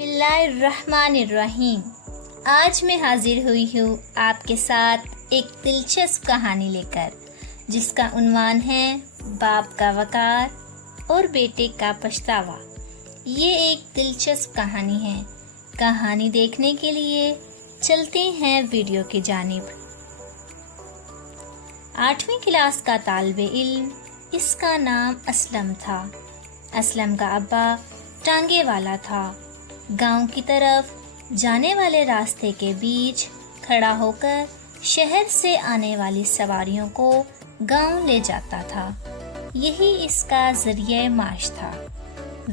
بسم اللہ الرحمن الرحیم۔ آج میں حاضر ہوئی ہوں آپ کے ساتھ ایک دلچسپ کہانی لے کر، جس کا عنوان ہے باپ کا وقار اور بیٹے کا پچھتاوا۔ یہ ایک دلچسپ کہانی ہے۔ کہانی دیکھنے کے لیے چلتے ہیں ویڈیو کی جانب۔ 8ویں کلاس کا طالب علم، اس کا نام اسلم تھا۔ اسلم کا ابا ٹانگے والا تھا۔ گاؤں کی طرف جانے والے راستے کے بیچ کھڑا ہو کر شہر سے آنے والی سواریوں کو گاؤں لے جاتا تھا۔ یہی اس کا ذریعہ معاش تھا۔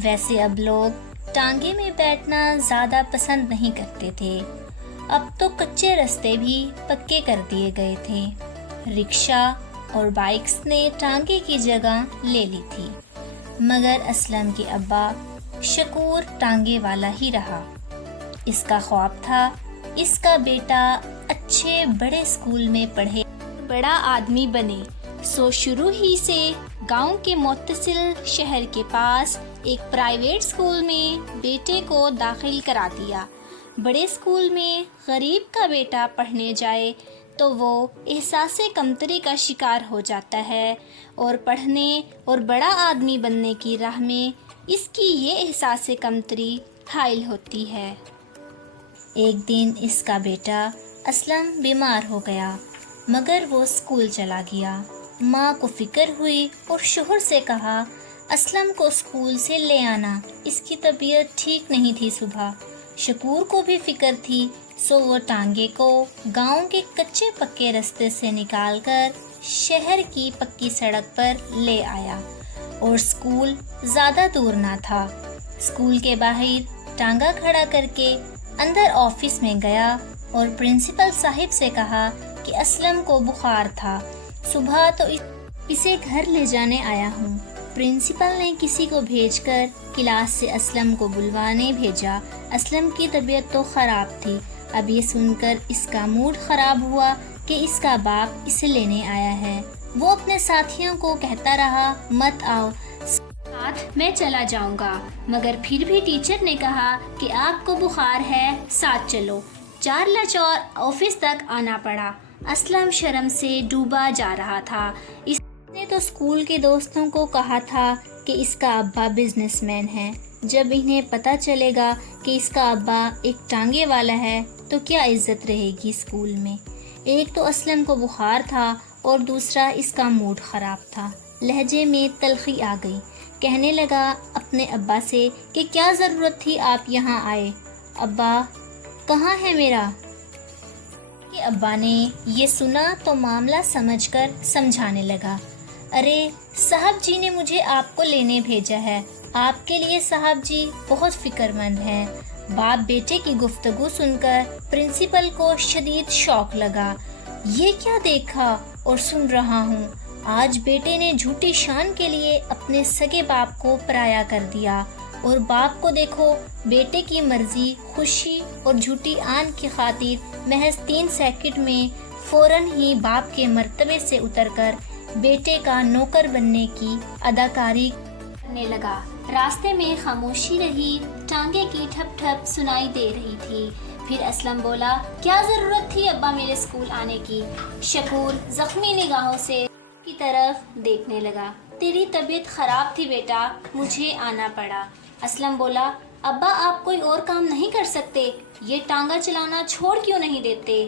ویسے اب لوگ ٹانگے میں بیٹھنا زیادہ پسند نہیں کرتے تھے۔ اب تو کچے راستے بھی پکے کر دیے گئے تھے۔ رکشا اور بائکس نے ٹانگے کی جگہ لے لی تھی، مگر اسلم کے ابا شکور ٹانگے والا ہی رہا۔ اس کا خواب تھا اس کا بیٹا اچھے بڑے اسکول میں پڑھے، بڑا آدمی بنے۔ سو شروع ہی سے گاؤں کے متصل شہر کے پاس ایک پرائیویٹ اسکول میں بیٹے کو داخل کرا دیا۔ بڑے اسکول میں غریب کا بیٹا پڑھنے جائے تو وہ احساس کمتری کا شکار ہو جاتا ہے، اور پڑھنے اور بڑا آدمی بننے کی راہ میں اس کی یہ احساس کمتری حائل ہوتی ہے۔ ایک دن اس کا بیٹا اسلم بیمار ہو گیا، مگر وہ اسکول چلا گیا۔ ماں کو فکر ہوئی اور شوہر سے کہا، اسلم کو اسکول سے لے آنا، اس کی طبیعت ٹھیک نہیں تھی صبح۔ شکور کو بھی فکر تھی، سو وہ ٹانگے کو گاؤں کے کچے پکے راستے سے نکال کر شہر کی پکی سڑک پر لے آیا، اور اسکول زیادہ دور نہ تھا۔ اسکول کے باہر ٹانگا کھڑا کر کے اندر آفس میں گیا اور پرنسپل صاحب سے کہا کہ اسلم کو بخار تھا، صبح تو اسے گھر لے جانے آیا ہوں۔ پرنسپل نے کسی کو بھیج کر کلاس سے اسلم کو بلوانے بھیجا۔ اسلم کی طبیعت تو خراب تھی۔ اب یہ سن کر اس کا موڈ خراب ہوا کہ اس کا باپ اسے لینے آیا ہے۔ وہ اپنے ساتھیوں کو کہتا رہا، مت آؤ، ساتھ میں چلا جاؤں گا، مگر پھر بھی ٹیچر نے کہا کہ آپ کو بخار ہے، ساتھ چلو۔ چار لچور آفس تک آنا پڑا۔ اسلم شرم سے ڈوبا جا رہا تھا۔ اس نے تو اسکول کے دوستوں کو کہا تھا کہ اس کا ابا بزنس مین ہے۔ جب انہیں پتہ چلے گا کہ اس کا ابا ایک ٹانگے والا ہے تو کیا عزت رہے گی اسکول میں۔ ایک تو اسلم کو بخار تھا اور دوسرا اس کا موڈ خراب تھا۔ لہجے میں تلخی آ گئی۔ کہنے لگا اپنے ابا سے کہ کیا ضرورت تھی آپ یہاں آئے؟ ابا کہاں ہے میرا؟ کہ ابا نے یہ سنا تو معاملہ سمجھ کر سمجھانے لگا، ارے صاحب جی نے مجھے آپ کو لینے بھیجا ہے، آپ کے لیے صاحب جی بہت فکر مند ہیں۔ باپ بیٹے کی گفتگو سن کر پرنسپل کو شدید شوق لگا۔ یہ کیا دیکھا اور سن رہا ہوں؟ آج بیٹے نے جھوٹی شان کے لیے اپنے سگے باپ کو پرایا کر دیا، اور باپ کو دیکھو، بیٹے کی مرضی، خوشی اور جھوٹی آن کی خاطر محض 3 سیکنڈ میں فوراً ہی باپ کے مرتبے سے اتر کر بیٹے کا نوکر بننے کی اداکاری کرنے لگا۔ راستے میں خاموشی رہی، ٹانگے کی ٹھپ ٹھپ سنائی دے رہی تھی۔ پھر اسلم بولا، کیا ضرورت تھی ابا میرے اسکول آنے کی؟ شکور زخمی نگاہوں سے کی طرف دیکھنے لگا، تیری طبیعت خراب تھی بیٹا، مجھے آنا پڑا۔ اسلم بولا، ابا آپ کوئی اور کام نہیں کر سکتے؟ یہ ٹانگا چلانا چھوڑ کیوں نہیں دیتے؟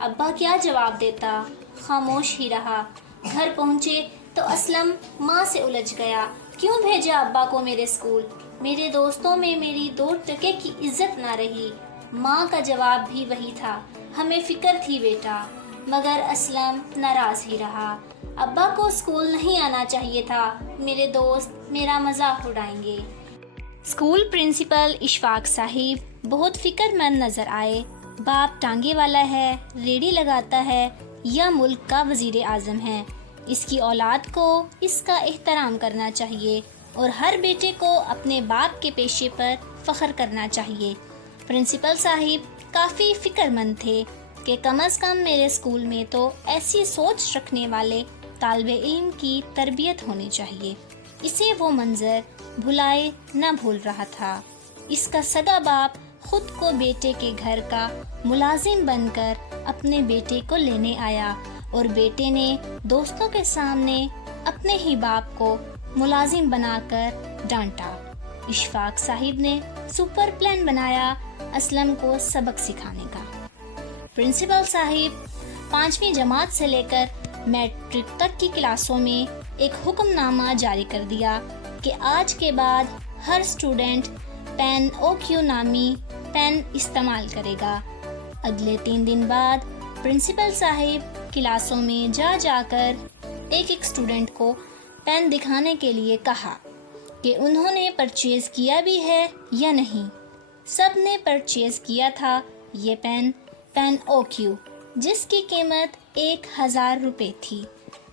ابا کیا جواب دیتا، خاموش ہی رہا۔ گھر پہنچے تو اسلم ماں سے الجھ گیا، کیوں بھیجا ابا کو میرے اسکول؟ میرے دوستوں میں میری 2 ٹکے کی عزت نہ رہی۔ ماں کا جواب بھی وہی تھا، ہمیں فکر تھی بیٹا۔ مگر اسلم ناراض ہی رہا، ابا کو اسکول نہیں آنا چاہیے تھا، میرے دوست میرا مذاق اڑائیں گے۔ اسکول پرنسپل اشفاق صاحب بہت فکر مند نظر آئے۔ باپ ٹانگے والا ہے، ریڑھی لگاتا ہے، یا ملک کا وزیر اعظم ہے۔ اس کی اولاد کو اس کا احترام کرنا چاہیے، اور ہر بیٹے کو اپنے باپ کے پیشے پر فخر کرنا چاہیے۔ پرنسپل صاحب کافی فکر مند تھے کہ کم از کم میرے اسکول میں تو ایسی سوچ رکھنے والے طالب علم کی تربیت ہونی چاہیے۔ اسے وہ منظر بھلائے نہ بھول رہا تھا۔ اس کا سگا باپ خود کو بیٹے کے گھر کا ملازم بن کر اپنے بیٹے کو لینے آیا اور بیٹے نے دوستوں کے سامنے اپنے ہی باپ کو ملازم بنا کر ڈانٹا۔ اشفاق صاحب نے سپر پلان بنایا اسلم کو سبق سکھانے کا۔ پرنسپل صاحب 5ویں جماعت سے لے کر میٹرک تک کی کلاسوں میں ایک حکم نامہ جاری کر دیا کہ آج کے بعد ہر اسٹوڈنٹ پین OQ نامی پین استعمال کرے گا۔ اگلے 3 دن بعد پرنسپل صاحب کلاسوں میں جا جا کر ایک اسٹوڈنٹ کو پین دکھانے کے لیے کہا کہ انہوں نے پرچیز کیا بھی ہے یا نہیں۔ سب نے پرچیز کیا تھا یہ پین OQ، جس کی قیمت 1000 روپے تھی۔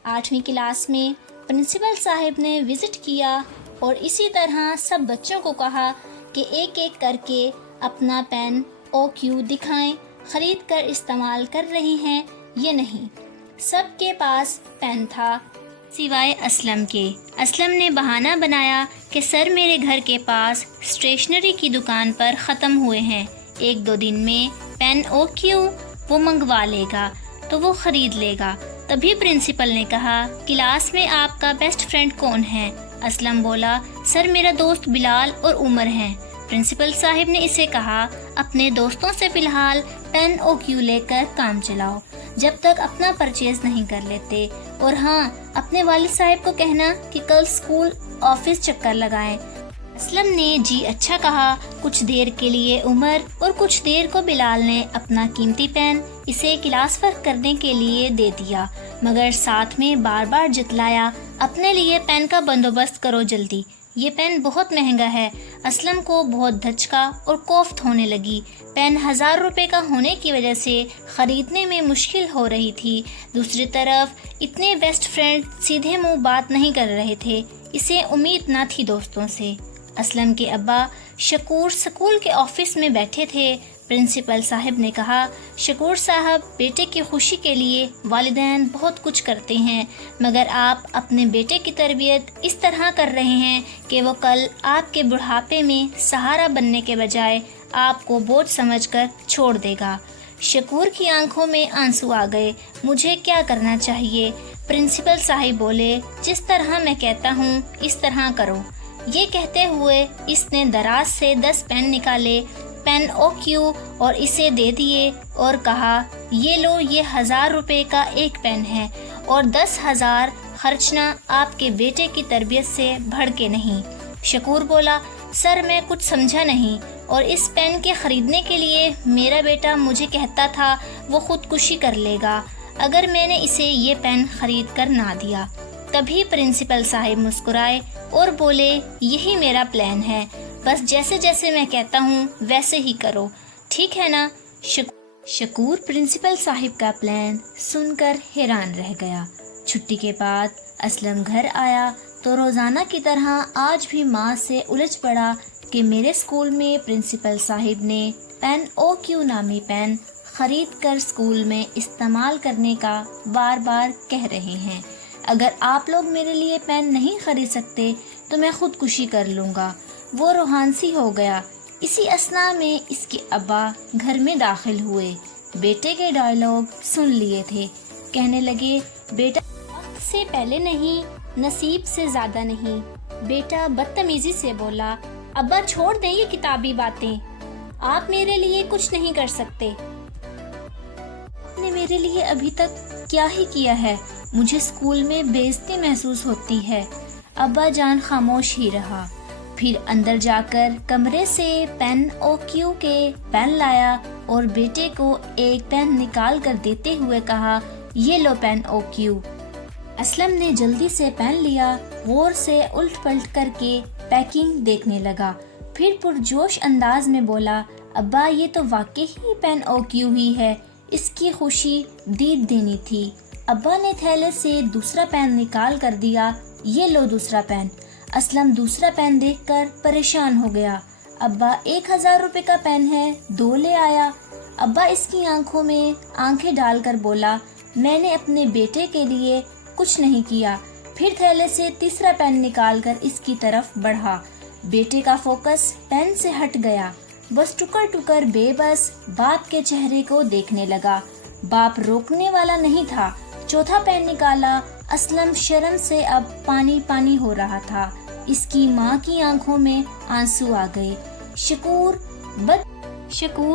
8ویں کلاس میں پرنسپل صاحب نے وزٹ کیا اور اسی طرح سب بچوں کو کہا کہ ایک ایک کر کے اپنا پین OQ دکھائیں، خرید کر استعمال کر رہی ہیں یا نہیں۔ سب کے پاس پین تھا سوائے اسلم کے۔ اسلم نے بہانہ بنایا کہ سر میرے گھر کے پاس اسٹیشنری کی دکان پر ختم ہوئے ہیں، 1-2 دن میں پین OQ وہ منگوا لے گا تو وہ خرید لے گا۔ تبھی پرنسپل نے کہا کلاس میں آپ کا بیسٹ فرینڈ کون ہے؟ اسلم بولا سر میرا دوست بلال اور عمر ہیں۔ پرنسپل صاحب نے اسے کہا اپنے دوستوں سے فی الحال پین OQ لے کر کام چلاؤ جب تک اپنا پرچیز نہیں کر لیتے، اور ہاں اپنے والد صاحب کو کہنا کہ کل اسکول آفس چکر لگائیں۔ اسلم نے جی اچھا کہا۔ کچھ دیر کے لیے عمر اور کچھ دیر کو بلال نے اپنا قیمتی پین اسے کلاس ورک کرنے کے لیے دے دیا، مگر ساتھ میں بار بار جتلایا اپنے لیے پین کا بندوبست کرو جلدی، یہ پین بہت مہنگا ہے۔ اسلم کو بہت دھچکا اور کوفت ہونے لگی۔ پین 1000 روپے کا ہونے کی وجہ سے خریدنے میں مشکل ہو رہی تھی۔ دوسری طرف اتنے بیسٹ فرینڈ سیدھے منہ بات نہیں کر رہے تھے، اسے امید نہ تھی دوستوں سے۔ اسلم کے ابا شکور سکول کے آفس میں بیٹھے تھے۔ پرنسپل صاحب نے کہا شکور صاحب بیٹے کی خوشی کے لیے والدین بہت کچھ کرتے ہیں، مگر آپ اپنے بیٹے کی تربیت اس طرح کر رہے ہیں کہ وہ کل آپ کے بڑھاپے میں سہارا بننے کے بجائے آپ کو بوجھ سمجھ کر چھوڑ دے گا۔ شکور کی آنکھوں میں آنسو آ گئے۔ مجھے کیا کرنا چاہیے؟ پرنسپل صاحب بولے جس طرح میں کہتا ہوں اس طرح کرو۔ یہ کہتے ہوئے اس نے دراز سے 10 پین نکالے، پین OQ، اور اسے دے دیے اور کہا یہ لو، یہ 1000 روپے کا ایک پین ہے اور 10,000 خرچنا آپ کے بیٹے کی تربیت سے بڑھ کے نہیں۔ شکور بولا سر میں کچھ سمجھا نہیں، اور اس پین کے خریدنے کے لیے میرا بیٹا مجھے کہتا تھا وہ خودکشی کر لے گا اگر میں نے اسے یہ پین خرید کر نہ دیا۔ تبھی پرنسپل صاحب مسکرائے اور بولے یہی میرا پلان ہے، بس جیسے جیسے میں کہتا ہوں ویسے ہی کرو، ٹھیک ہے نا؟ شکور پرنسپل صاحب کا پلان سن کر حیران رہ گیا۔ چھٹی کے بعد اسلم گھر آیا تو روزانہ کی طرح آج بھی ماں سے الجھ پڑا کہ میرے اسکول میں پرنسپل صاحب نے پین OQ نامی پین خرید کر اسکول میں استعمال کرنے کا بار بار کہہ رہے ہیں۔ اگر آپ لوگ میرے لیے پین نہیں خرید سکتے تو میں خودکشی کر لوں گا۔ وہ روحانسی ہو گیا۔ اسی اثنا میں اس کے ابا گھر میں داخل ہوئے۔ بیٹے کے ڈائلاگ سن لیے تھے۔ کہنے لگے بیٹا وقت سے پہلے نہیں، نصیب سے زیادہ نہیں۔ بیٹا بدتمیزی سے بولا ابا چھوڑ دیں یہ کتابی باتیں، آپ میرے لیے کچھ نہیں کر سکتے۔ آپ نے میرے لیے ابھی تک کیا ہی کیا ہے؟ مجھے اسکول میں بے عزتی محسوس ہوتی ہے۔ ابا جان خاموش ہی رہا۔ پھر اندر جا کر کمرے سے پین OQ کے پین لایا اور بیٹے کو ایک پین نکال کر دیتے ہوئے کہا یہ لو پین OQ۔ اسلم نے جلدی سے پین لیا، غور سے الٹ پلٹ کر کے پیکنگ دیکھنے لگا، پھر پرجوش انداز میں بولا ابا یہ تو واقعی ہی پین OQ ہی ہے، اس کی خوشی دید دینی تھی۔ ابا نے تھیلے سے دوسرا پین نکال کر دیا، یہ لو دوسرا پین۔ اسلم دوسرا پین دیکھ کر پریشان ہو گیا۔ ابا 1000 روپے کا پین ہے، 2 لے آیا۔ ابا اس کی آنکھوں میں آنکھیں ڈال کر بولا میں نے اپنے بیٹے کے لیے کچھ نہیں کیا۔ پھر تھیلے سے تیسرا پین نکال کر اس کی طرف بڑھا۔ بیٹے کا فوکس پین سے ہٹ گیا. بس ٹکر ٹکر بے بس باپ کے چہرے کو دیکھنے لگا. باپ روکنے والا نہیں تھا. چوتھا پین نکالا. اسلم شرم سے اب پانی پانی ہو رہا تھا. اس کی ماں کی آنکھوں میں آنسو آ گئے. شکور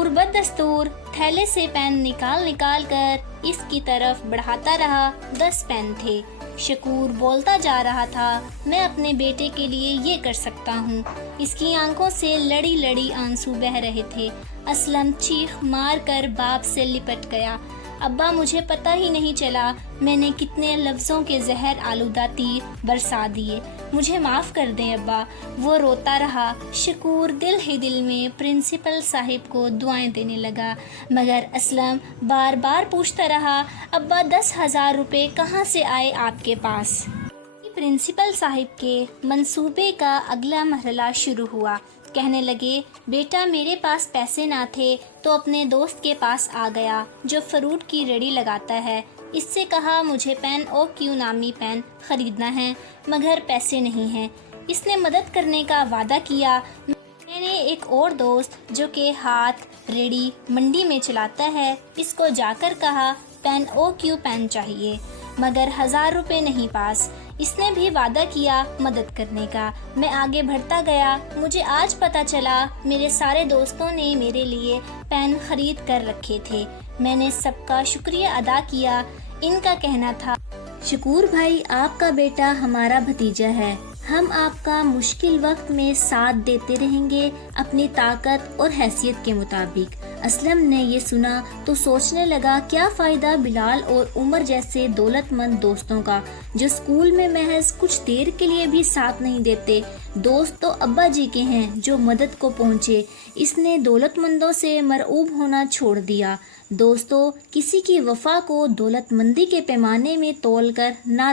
بد دستور تھیلے سے پین نکال کر اس کی طرف بڑھاتا رہا. 10 پین تھے. شکور بولتا جا رہا تھا، میں اپنے بیٹے کے لیے یہ کر سکتا ہوں. اس کی آنکھوں سے لڑی آنسو بہہ رہے تھے. اسلم چیخ مار کر باپ سے لپٹ گیا. ابا مجھے پتہ ہی نہیں چلا میں نے کتنے لفظوں کے زہر آلودہ تیر برسا دیے. مجھے معاف کر دیں ابا. وہ روتا رہا. شکور دل ہی دل میں پرنسپل صاحب کو دعائیں دینے لگا، مگر اسلم بار بار پوچھتا رہا، ابا 10,000 روپے کہاں سے آئے آپ کے پاس؟ پرنسپل صاحب کے منصوبے کا اگلا مرحلہ شروع ہوا. کہنے لگے، بیٹا میرے پاس پیسے نہ تھے تو اپنے دوست کے پاس آ گیا جو فروٹ کی ریڑھی لگاتا ہے. اس سے کہا مجھے پین او کیو نامی پین خریدنا ہے مگر پیسے نہیں ہیں. اس نے مدد کرنے کا وعدہ کیا. میں نے ایک اور دوست جو کہ ہاتھ ریڑھی منڈی میں چلاتا ہے، اس کو جا کر کہا پین او کیو پین چاہیے مگر 1,000 روپے نہیں پاس. اس نے بھی وعدہ کیا مدد کرنے کا. میں آگے بڑھتا گیا. مجھے آج پتا چلا میرے سارے دوستوں نے میرے لیے پین خرید کر رکھے تھے. میں نے سب کا شکریہ ادا کیا. ان کا کہنا تھا، شکور بھائی آپ کا بیٹا ہمارا بھتیجا ہے. ہم آپ کا مشکل وقت میں ساتھ دیتے رہیں گے اپنی طاقت اور حیثیت کے مطابق. اسلم نے یہ سنا تو سوچنے لگا کیا فائدہ بلال اور عمر جیسے دولت مند دوستوں کا جو اسکول میں محض کچھ دیر کے لیے بھی ساتھ نہیں دیتے. دوست تو ابا جی کے ہیں جو مدد کو پہنچے. اس نے دولت مندوں سے مرعوب ہونا چھوڑ دیا. دوستو، کسی کی وفا کو دولت مندی کے پیمانے میں تول کر نہ